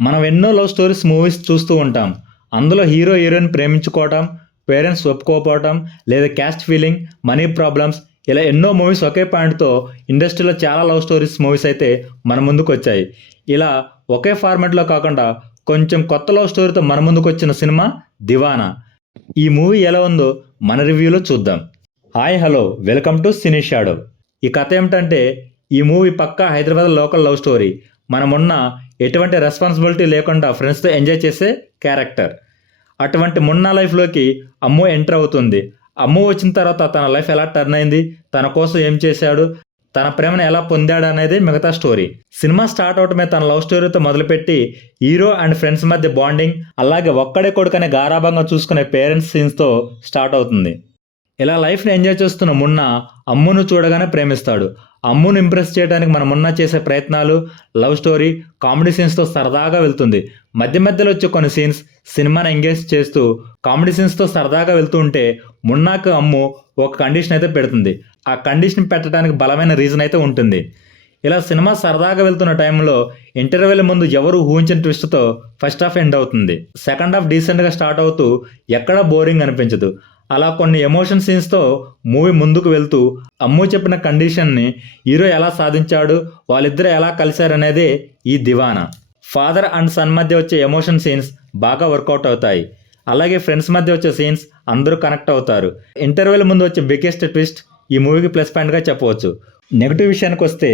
మనం ఎన్నో love stories movies చూస్తూ ఉంటాం. అందులో హీరో హీరోయిన్ ప్రేమించుకోవటం, పేరెంట్స్ ఒప్పుకోకపోవటం, లేదా క్యాస్ట్ ఫీలింగ్, మనీ ప్రాబ్లమ్స్ ఇలా ఎన్నో మూవీస్ ఒకే పాయింట్‌తో ఇండస్ట్రీలో చాలా లవ్ స్టోరీస్ మూవీస్ అయితే మన ముందుకొచ్చాయి. ఇలా ఒకే ఫార్మాట్‌లో కాకుండా కొంచెం కొత్త లవ్ స్టోరీతో మన ముందుకొచ్చిన సినిమా 'దివానా'. ఈ మూవీ ఎలా ఉందో మన రివ్యూలో చూద్దాం. Hi hello welcome to cine shadow. ఈ కథ ఏమిటంటే ఈ మూవీ పక్కా హైదరాబాద్ లోకల్ లవ్ స్టోరీ. మనమున్న ఎటువంటి రెస్పాన్సిబిలిటీ లేకుండా ఫ్రెండ్స్తో ఎంజాయ్ చేసే క్యారెక్టర్. అటువంటి మున్నా లైఫ్లోకి అమ్ము ఎంటర్ అవుతుంది. అమ్ము వచ్చిన తర్వాత తన లైఫ్ ఎలా టర్న్ అయింది, తన కోసం ఏం చేశాడు, తన ప్రేమను ఎలా పొందాడు అనేది మిగతా స్టోరీ. సినిమా స్టార్ట్ అవటమే తన లవ్ స్టోరీతో మొదలుపెట్టి హీరో అండ్ ఫ్రెండ్స్ మధ్య బాండింగ్, అలాగే ఒక్కడే కొడుకనే గారాభంగా చూసుకునే పేరెంట్స్ సీన్స్తో స్టార్ట్ అవుతుంది. ఇలా లైఫ్ని ఎంజాయ్ చేస్తున్న మున్నా అమ్మును చూడగానే ప్రేమిస్తాడు. అమ్మును ఇంప్రెస్ చేయడానికి మన మున్నా చేసే ప్రయత్నాలు, లవ్ స్టోరీ, కామెడీ సీన్స్తో సరదాగా వెళ్తుంది. మధ్య మధ్యలో వచ్చే కొన్ని సీన్స్ సినిమాని ఎంగేజ్ చేస్తూ కామెడీ సీన్స్తో సరదాగా వెళ్తూ ఉంటే మున్నాకు అమ్ము ఒక కండిషన్ అయితే పెడుతుంది. ఆ కండిషన్ పెట్టడానికి బలమైన రీజన్ అయితే ఉంటుంది. ఇలా సినిమా సరదాగా వెళ్తున్న టైంలో ఇంటర్వెల్ ముందు ఎవరు ఊహించిన ట్విస్ట్తో ఫస్ట్ హాఫ్ ఎండ్ అవుతుంది. సెకండ్ హాఫ్ డీసెంట్గా స్టార్ట్ అవుతూ ఎక్కడా బోరింగ్ అనిపించదు. అలా కొన్ని ఎమోషన్ సీన్స్తో మూవీ ముందుకు వెళ్తూ అమ్ము చెప్పిన కండిషన్ని హీరో ఎలా సాధించాడు, వాళ్ళిద్దరూ ఎలా కలిశారనేదే ఈ 'దివానా'. ఫాదర్ అండ్ సన్ మధ్య వచ్చే ఎమోషన్ సీన్స్ బాగా వర్కౌట్ అవుతాయి. అలాగే ఫ్రెండ్స్ మధ్య వచ్చే సీన్స్ అందరూ కనెక్ట్ అవుతారు. ఇంటర్వెల్ ముందు వచ్చే బిగ్గెస్ట్ ట్విస్ట్ ఈ మూవీకి ప్లస్ పాయింట్గా చెప్పవచ్చు. నెగిటివ్ విషయానికి వస్తే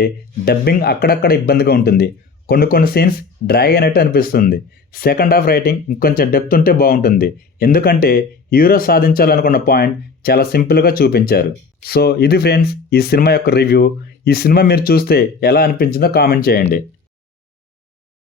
డబ్బింగ్ అక్కడక్కడ ఇబ్బందిగా ఉంటుంది. కొన్ని సీన్స్ డ్రాగ్ అయినట్టు అనిపిస్తుంది. సెకండ్ హాఫ్ రైటింగ్ ఇంకొంచెం డెప్త్ ఉంటే బాగుంటుంది. ఎందుకంటే హీరో సాధించాలనుకున్న పాయింట్ చాలా సింపుల్గా చూపించారు. సో ఇది ఫ్రెండ్స్ ఈ సినిమా యొక్క రివ్యూ. ఈ సినిమా మీరు చూస్తే ఎలా అనిపించిందో కామెంట్ చేయండి.